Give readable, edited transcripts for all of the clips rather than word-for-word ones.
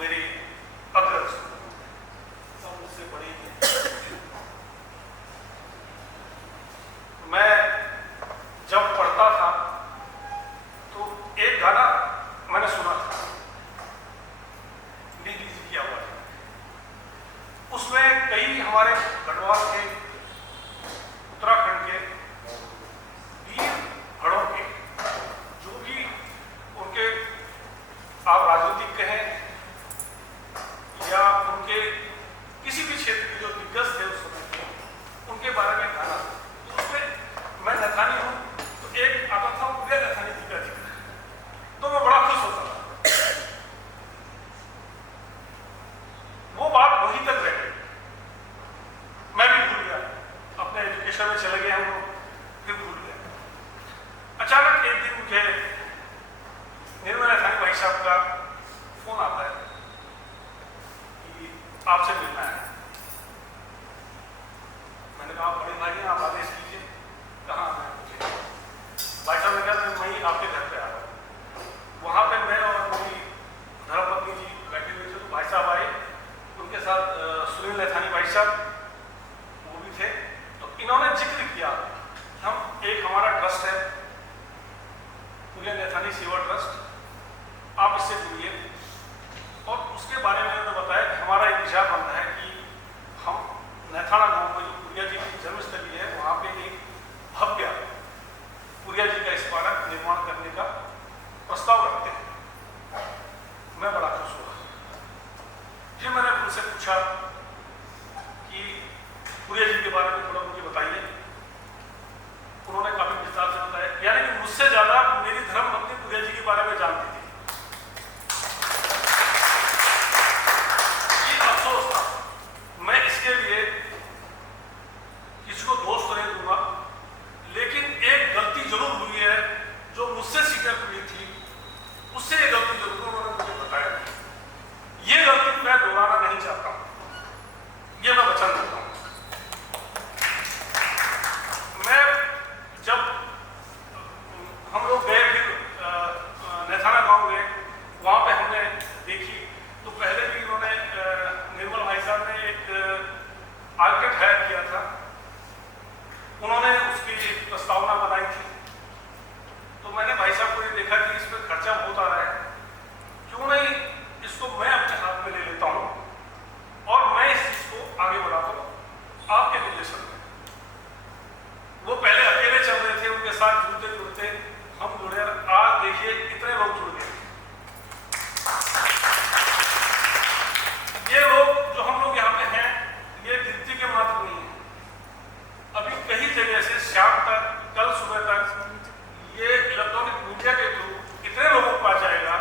मेरे अग्रज सब मुझसे बड़े थे। मैं जब पढ़ता था तो एक गाना मैंने सुना था, नीति जी की आवाज में। उसमें कई हमारे गढ़वाल के, उत्तराखंड के वीर हड़ों के, जो भी उनके आप राजनीतिक कहें या उनके किसी भी क्षेत्र के जो दिग्गज थे उस समय के, उनके बारे में गाना था। तो उसमें मैं नथानी हूँ तो एक आता था पूरे नथानी जी का जिक्र, तो मैं बड़ा खुश होता था। वो बात वहीं तक रह गई, मैं भी भूल गया, अपने एजुकेशन में चले गए हम लोग, फिर भूल गए। अचानक एक दिन मुझे निर्मला नथानी भाई साहब का फोन आता है कि आपसे मिलना है। मैंने कहा बड़े भाई आप आदेश कीजिए, कहाँ आना है मुझे? भाई साहब ने कहा मैं वहीं आपके घर पे आ रहा हूँ। वहाँ पे मैं और मेरी धर्मपत्नी जी बैठे हुए थे, तो भाई साहब आए, उनके साथ सुनील नथानी भाई साहब वो भी थे। तो इन्होंने जिक्र किया, हम एक हमारा ट्रस्ट है पुलिया नथानी सेवा ट्रस्ट, आप इससे जुड़िए। और उसके बारे में उन्होंने बताया कि हमारा एक विचार बनता है कि हम नैथाना गांव में जो पुलिया जी की जन्मस्थली है वहाँ पे एक भव्य पुलिया जी का स्मारक निर्माण करने का प्रस्ताव रखते हैं। मैं बड़ा खुश हुआ। फिर मैंने उनसे पूछा कि पुलिया जी के बारे में थोड़ा मुझे बताइए। उन्होंने काफी विस्तार से बताया, यानी कि मुझसे ज्यादा मेरी धर्मपत्नी पुलिया जी के बारे में जानती थी। ये अफसोस था, मैं इसके लिए किसी को दोष तो नहीं दूंगा, लेकिन एक गलती जरूर हुई है जो मुझसे सीनियर पुलिस थी, उससे ये गलती जरूर उन्होंने मुझे बताया। ये गलती मैं दोहराना नहीं चाहता हूं, ये मैं वचन देता हूं। मैं जब हम लोग गए फिर नैथाना गांव गए, वहां पे हमने देखी तो पहले भी इन्होंने निर्मल भाई साहब ने एक आर्किटेक्ट हायर किया था, उन्होंने उसकी एक प्रस्तावना बनाई थी। तो मैंने भाई साहब को ये देखा कि इस पर खर्चा बहुत आ रहा है, क्यों नहीं इसको मैं अपने हाथ में ले लेता हूं और मैं इस चीज को आगे बढ़ाता हूं आपके निर्देशन में। वो पहले अकेले चल रहे थे, उनके साथ जुड़ते जुड़ते हम जुड़े, आज देखिए कितने लोग जुड़ गए। ये लोग जो हम लोग यहाँ पे हैं, ये गिनती के मात्र नहीं है। अभी कई जगह से शाम तक, कल सुबह तक ये इलेक्ट्रॉनिक मीडिया के थ्रू इतने लोगों को आ जाएगा,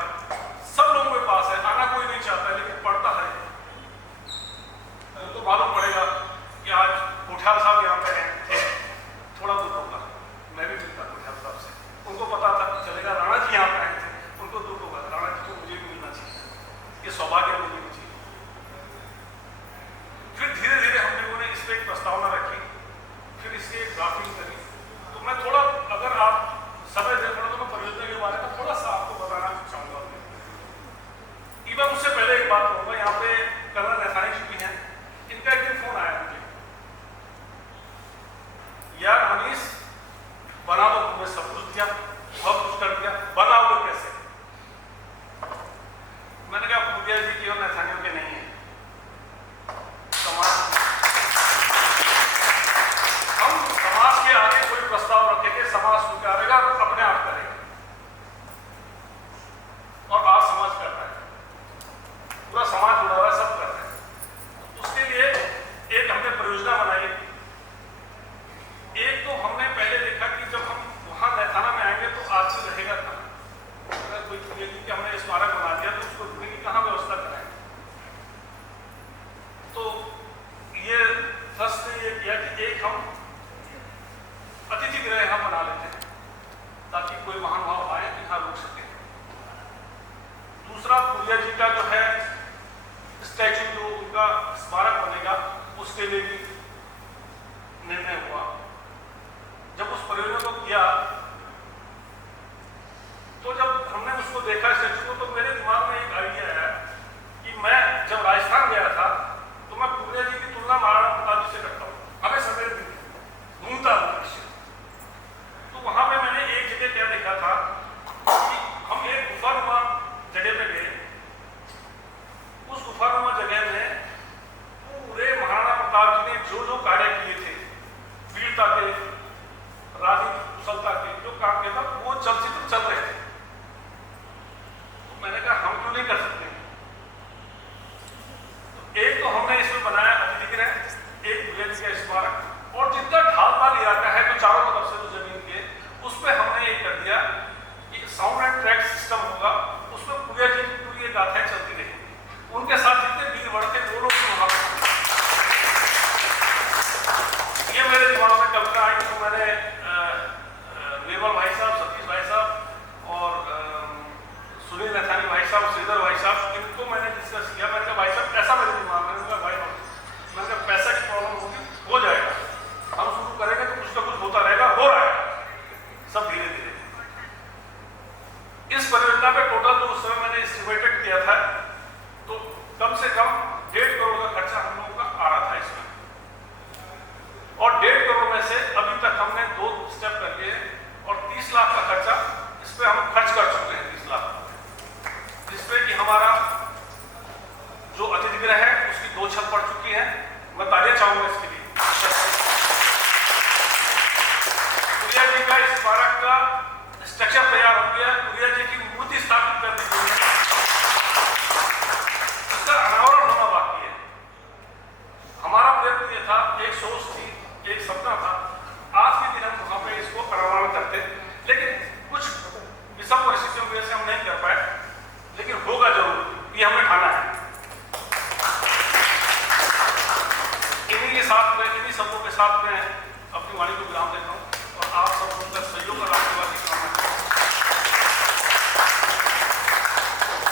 सब लोगों के पास है, आना कोई नहीं चाहता लेकिन पढ़ता है तो मालूम पड़ेगा कि आज कोठाल साहब यहाँ पे थे, थोड़ा दुख होगा। मैं भी मिलता कोठाल साहब से, उनको पता था चलेगा राणा जी यहाँ पे आए थे, उनको दुख होगा, राणा जी को मुझे भी मिलना चाहिए, ये सौभाग्य मुझे भी चाहिए। फिर धीरे धीरे हम लोगों ने इस पर एक प्रस्तावना रखी, फिर इसकी एक ड्राफ्टिंग करी। तो मैं थोड़ा, अगर आप समय दे थोड़ा, तो मैं परियोजना के बारे में थोड़ा सा आपको बताना चाहूंगा। इवन उससे पहले एक बात कहूंगा, यहाँ पे कर्नल नथानी जी भी हैं, इनका एक दिन फोन आया मुझे, यार मनीष बना दो, तुमने सब कुछ दिया, बहुत कुछ कर दिया, बनाओगे कैसे? मैंने कहा पुलिया जी की और नथानियों के नहीं है, हम समाज के आगे कोई प्रस्ताव रखेंगे, समाज स्वीकारेगा और अपने आप करेगा। और आज समाज कर रहा है, पूरा समाज जुड़ा हुआ है, सब कर रहे हैं। तो उसके लिए एक हमने परियोजना बनाई। एक तो हमने पहले देखा कि जब हम वहां नैथाना में आएंगे तो आदमी रहेगा कहाँ। अगर कोई पुलिया जी के हमने स्मारक बना दिया तो उसको रुकने की कहाँ व्यवस्था कराएंगे? तो ये ट्रस्ट ने ये किया कि एक हम अतिथि गृह यहाँ बना लेते हैं, ताकि कोई महानुभाव आए कि यहाँ रुक सके। दूसरा, पुलिया जी का जो है स्टैचू, जो उनका स्मारक बनेगा, उसके लिए भी निर्णय हुआ। जब उस परियोजना को किया तो जब हमने उसको देखा स्टैचू को, तो मेरे दिमाग में एक आइडिया आया कि कर सकते हैं। तो एक तो हमने इसमें बनाया अतिथि गृह, एक बुनियादी का स्मारक, और जितना ढाल इलाका है तो चारों तरफ से तो जमीन के उस पर हमने ये कर दिया कि साउंड एंड ट्रैक सिस्टम होगा, उसमें पूजा जी की पूरी एक गाथाएं चलती रहेंगी, उनके साथ जितने वीर बड़ थे वो लोग वहां पर। ये मेरे दिमाग में कल्पना आई तो मैंने निर्मल भाई साहब, सतीश भाई साहब और सुनील नथानी भाई साहब, श्रीधर भाई साहब, इनको मैंने डिस्कस किया। मैंने कहा भाई साहब ऐसा मेरे दिमाग में, मैंने कहा भाई मैंने कहा पैसा की प्रॉब्लम होगी, हो जाएगा, हम शुरू करेंगे तो कुछ ना कुछ होता रहेगा, हो रहा है सब धीरे धीरे। इस परियोजना पे टोटल जो उस समय मैंने एस्टिमेटेड किया था तो कम से कम 1.5 करोड़ का खर्चा हम लोगों का आ रहा था इसमें, और 1.5 करोड़ में से अभी तक हमने 2 स्टेप कर लिए और 30 लाख का खर्चा इस पे हम खर्च कर चुके हैं, 30 लाख, जिसपे कि हमारा जो अतिथि गृह है उसकी 2 छत पड़ चुकी है। मैं तालियां चाहूंगा इसके लिए। कुरिया जी का स्मारक का स्ट्रक्चर तैयार हो गया, कुरिया जी की मूर्ति स्थापित कर दी गई है, इसका अनावरण होना बाकी है। हमारा प्रयत्न ये था, एक सोच थी, एक सपना था, आज के दिन हम वहां पे इसको अनावरण करते, लेकिन कुछ विषम परिस्थितियों की वजह से हम नहीं कर पाए, लेकिन होगा जरूर, ये हमें ठाना है। इन्हीं के साथ में, इन्हीं शब्दों के साथ में अपनी वाणी को विराम देता हूँ और आप सब लोगों का सहयोग और आशीर्वाद की कामना